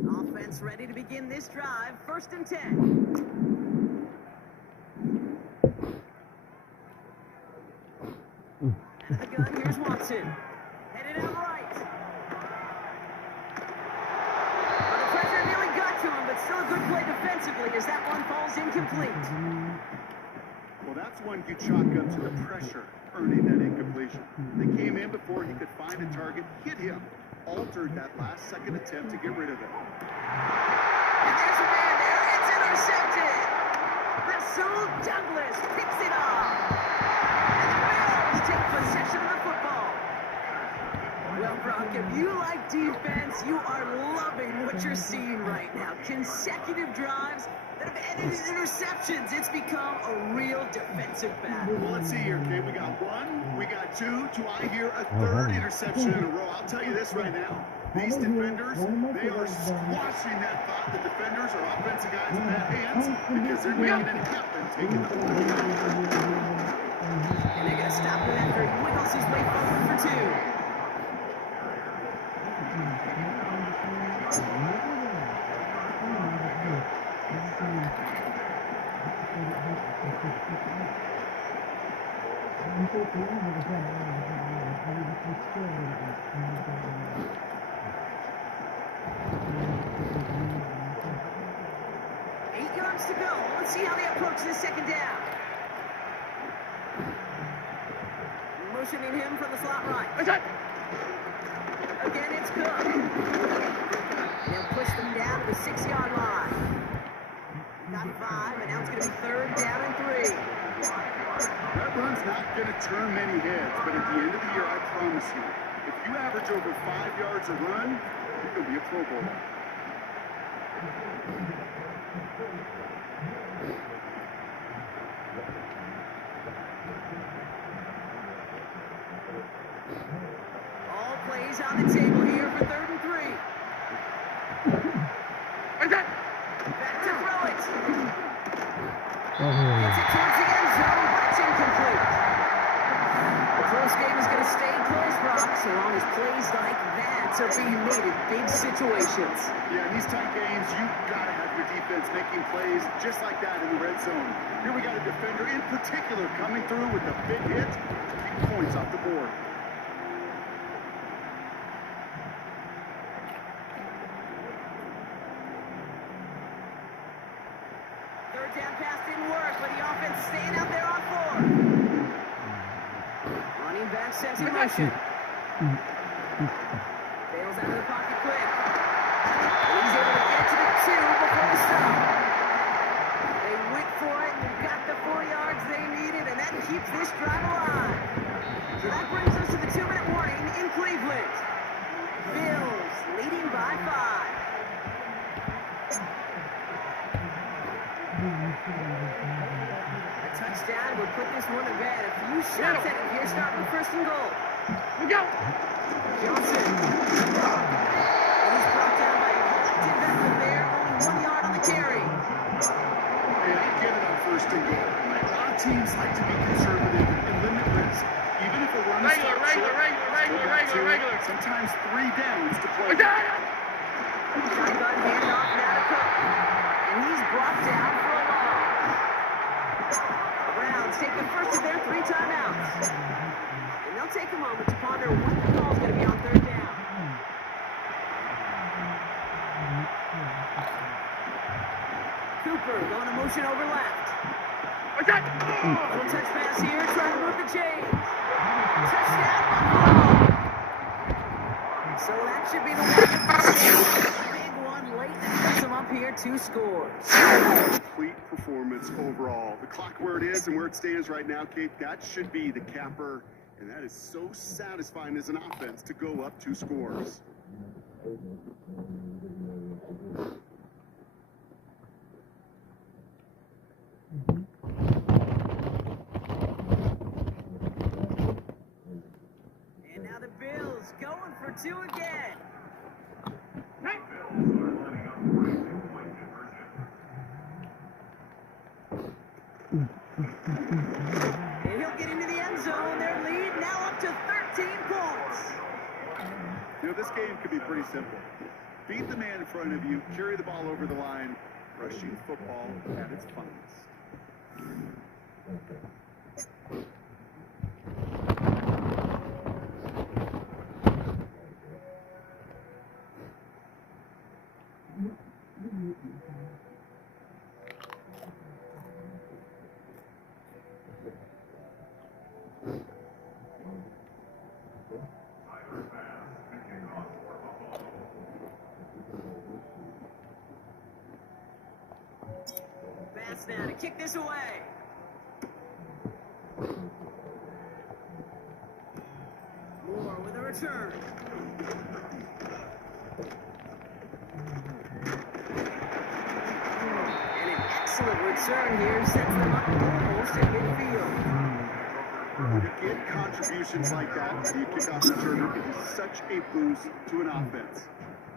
Offense ready to begin this drive. First and 10. Out of the gun, here's Watson. Headed out right. Well, the pressure nearly got to him, but still a good play defensively as that one falls incomplete. Well, that's one you chalk up to the pressure, earning that incompletion. They came in before he could find a target, hit him, altered that last-second attempt to get rid of it. And there's a man there. It's intercepted. Rasul Douglas picks it off. And the Bills take possession of the football. Well, Brock, if you like defense, you are loving what you're seeing right now. Consecutive drives that have ended in interceptions. It's become a real defensive battle. Well, let's see here, kid. We got one, we got two. Do I hear a third interception in a row? I'll tell you this right now. These defenders, they are squashing that thought. The defenders are offensive guys in that hands because they're making an attempt and taking the ball. And they're going to stop him after he wiggles his way forward for 2. To go. Let's see how they approach this second down. Motioning him from the slot right. What's up? Again, it's Cook. They'll push them down to the 6-yard line. Got 5, and now it's going to be third down and 3. That run's not going to turn many heads, but at the end of the year, I promise you, if you average over 5 yards a run, you're going to be a Pro Bowler. All plays on the table here for third and 3. What's that? Back to throw it. Gets it towards the end zone, but it's incomplete. The close game is going to stay close, Brock, so long as plays like that are being made in big situations. Yeah, in these tight games, you've got to have your defense making plays just like that in the red zone. Here we got a defender in particular coming through with a big hit to keep points off the board. Third down pass didn't work, but the offense staying out there on 4. Running back sets in motion. Bails out of the pocket quick. He's able to get to the 2 before the stop. They went for it and got the 4 yards they needed, and that keeps this drive alive. So that brings us to the 2-minute warning in Cleveland. Bills leading by 5. A touchdown would put this one to bed. A few shots at it here, starting with 1st and goal. We go. Johnson. And he's brought down by a collective effort there. Only 1 yard on the carry. And I get it on 1st and goal. A lot of teams like to be conservative and limit risk. Even if a run is regular. Sometimes 3 downs to play. Shotgun handoff now to Cook. And he's brought down for a loss. Browns take the first of their 3 timeouts. And they'll take a moment to ponder what the call's going to be on 3rd down. Cooper going to motion over left. Little touch pass here, trying to move the chains. Touchdown, Buffalo. So that should be the one. Big one late that puts them up here, 2 scores. Complete performance overall. The clock where it is and where it stands right now, Kate, that should be the capper. And that is so satisfying as an offense to go up 2 scores. And now the Bills going for 2 again. And he'll get into the end zone. Their lead now up to 13 points. You know, this game could be pretty simple. Beat the man in front of you, carry the ball over the line, rushing football at its finest. Pass now to kick this away. Moore with a return. And an excellent return here sets them up almost at midfield. To get contributions like that when you kick off the returner, it is such a boost to an offense.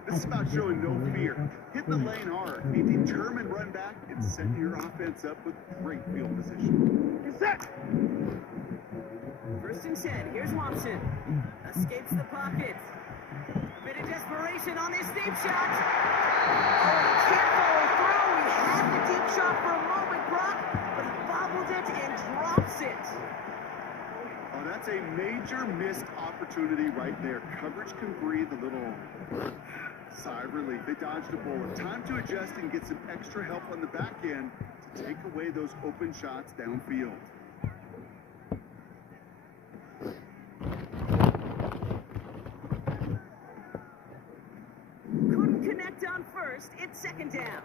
This is about showing no fear. Hit the lane hard, be determined, run back, and set your offense up with great field position. Get set. 1st and 10. Here's Watson. Escapes the pocket. A bit of desperation on this deep shot. Oh, he can't follow through. He had the deep shot for a moment, Brock, but he bobbled it and drops it. Oh, that's a major missed opportunity right there. Coverage can breathe a little sigh of relief. They dodged a bullet. Time to adjust and get some extra help on the back end to take away those open shots downfield. Couldn't connect on 1st. It's 2nd down.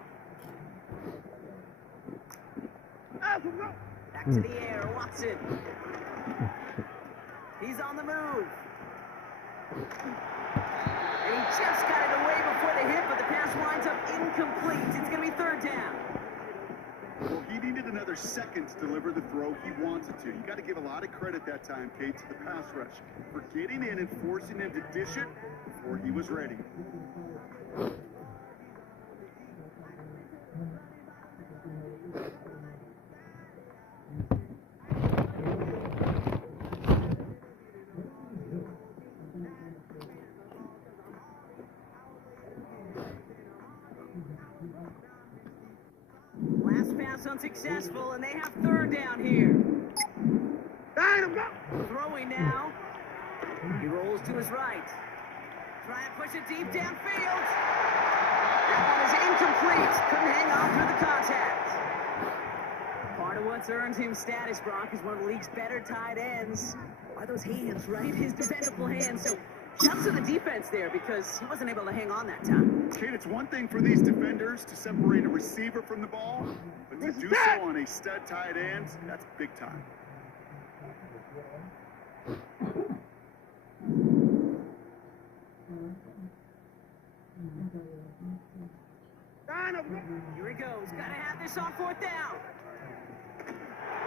Back to the air, Watson. He's on the move. And he just got it away before the hit, but the pass winds up incomplete. It's going to be 3rd down. Well, he needed another second to deliver the throw he wanted to. You got to give a lot of credit that time, Kate, to the pass rush for getting in and forcing him to dish it before he was ready. Last pass unsuccessful, and they have 3rd down here. Throwing now. He rolls to his right. Trying to push it deep downfield. That one is incomplete. Couldn't hang on through the contact. Part of what's earned him status, Brock, is one of the league's better tight ends. Are those hands, right? His dependable hands. So shouts to the defense there because he wasn't able to hang on that time. Kate, it's one thing for these defenders to separate a receiver from the ball, but to do so on a stud tight end, that's big time. this on fourth down.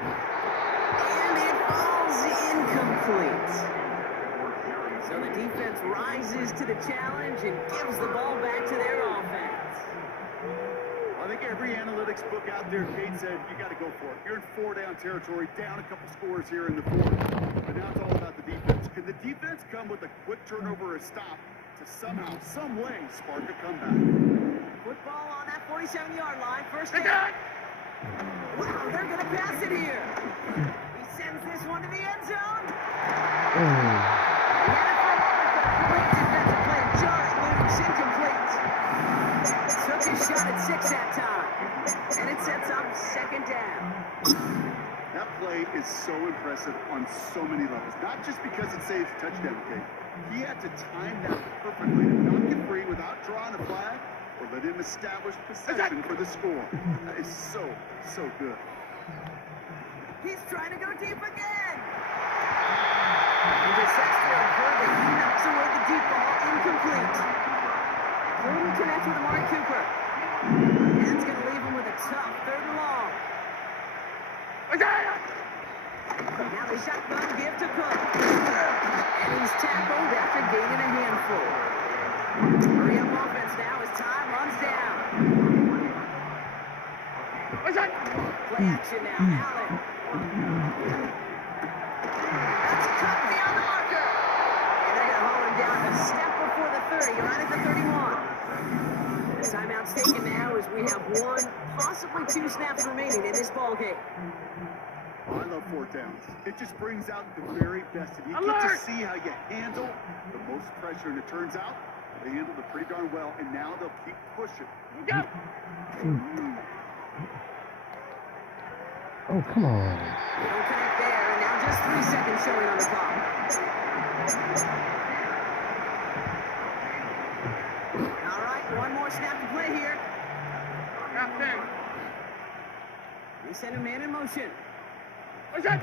And it falls incomplete. So the defense rises to the challenge and gives the ball back to their offense. I think every analytics book out there, Kate said, you got to go for it. You're in 4-down territory, down a couple scores here in the fourth. But now it's all about the defense. Can the defense come with a quick turnover or a stop to somehow, some way, spark a comeback? Football on that 47-yard line. First down. Wow, they're going to pass it here. He sends this one to the end zone. He had it for a moment, but a great defensive play. Just moves incomplete. Took his shot at 6 that time. And it sets up second down. That play is so impressive on so many levels. Not just because it saves a touchdown, Kate. He had to time that perfectly to knock it free without drawing a flag or let him establish possession for the score. That is so good. He's trying to go deep again. Interceptor on Burger. He knocks away the deep ball. Incomplete. Couldn't connect with Amari Cooper. And it's going to leave him with a tough third and long. Now the shotgun give to Cook. And he's tackled after gaining a handful. Hurry up offense now as time runs down. Play action now, Allen. That's cut beyond the marker. And they're going to haul him down a step before the 30, right at the 31. The timeout's taken now as we have 1, possibly 2 snaps remaining in this ball game. I love 4 downs. It just brings out the very best. And you get to see how you handle the most pressure. And it turns out they handled it pretty darn well. And now they'll keep pushing. Oh, come on. No connect there, and now just 3 seconds showing on the clock. All right, 1 more snap to play here. We send a man in motion. What's that?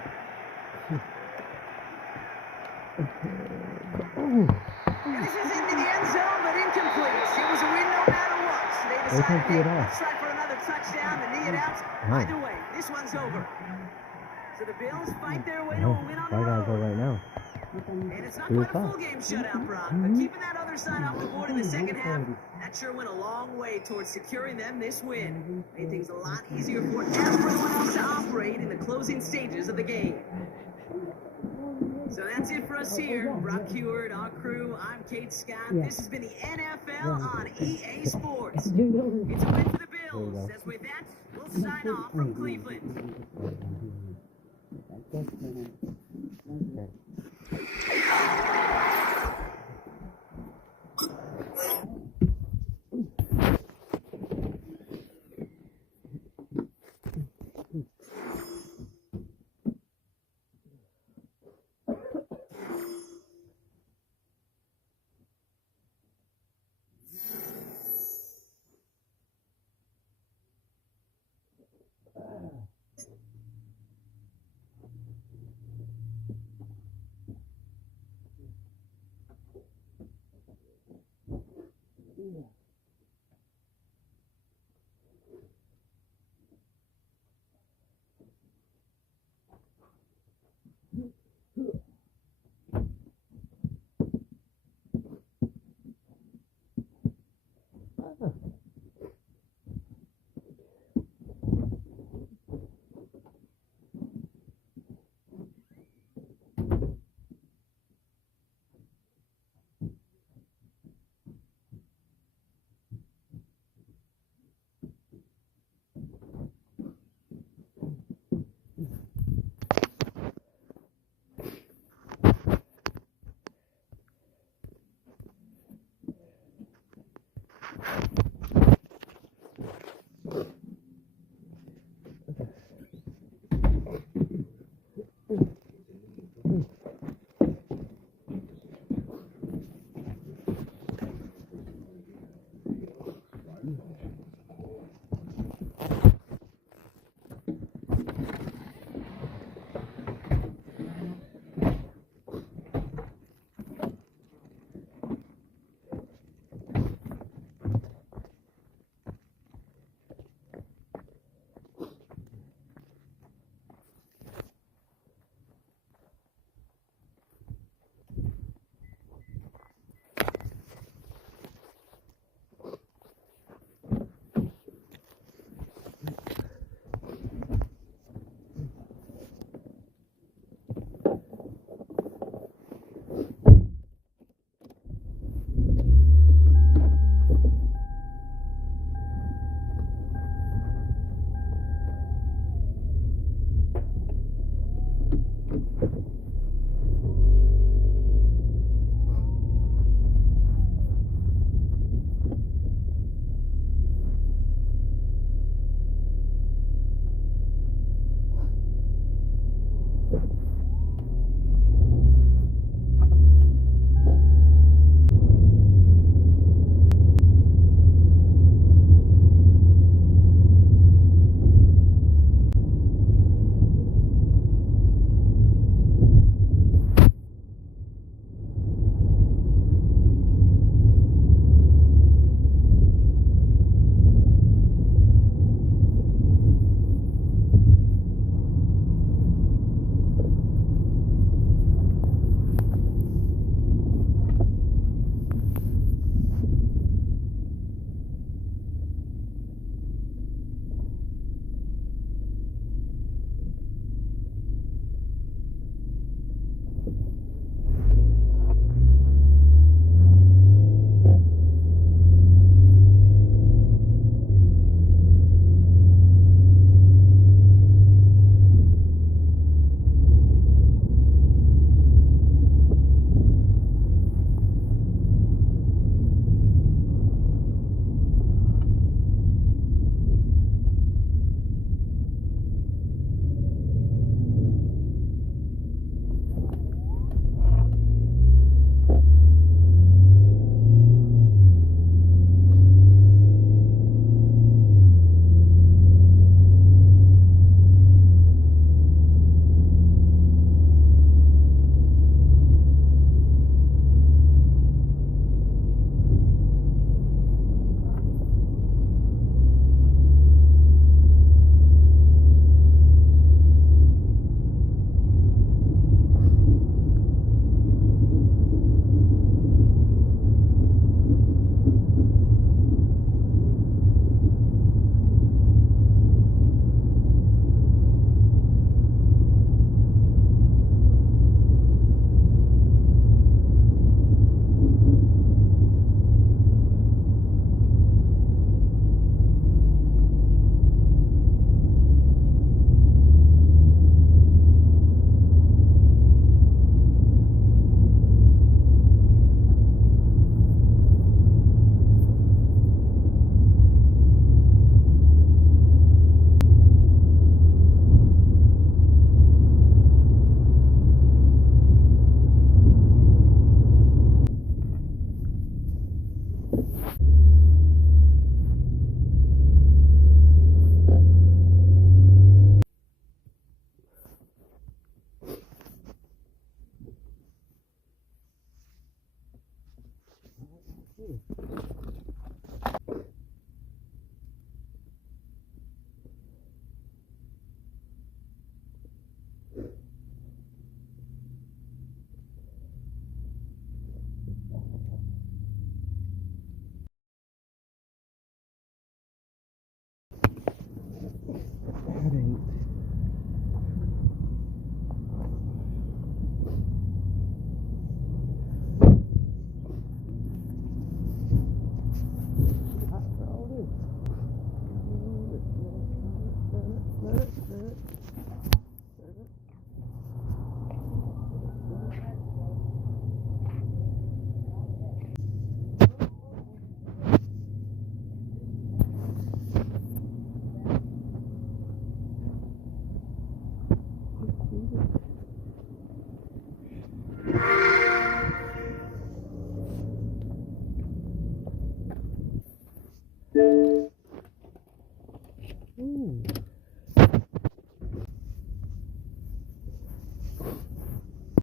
And this is into the end zone, but incomplete. It was a win no matter what. They decided to try for another touchdown and knee it out. Either way, this one's over. So the Bills fight their way to a win on the road. Right now. And it's not quite a full game shutout, Brock, but keeping that other side off the board in the second half, that sure went a long way towards securing them this win. Made things a lot easier for everyone else to operate in the closing stages of the game. So that's it for us here. Brock Heward, our crew, I'm Kate Scott. This has been the NFL on EA Sports. It's a win for the Bills. As with that, we'll sign off from Cleveland.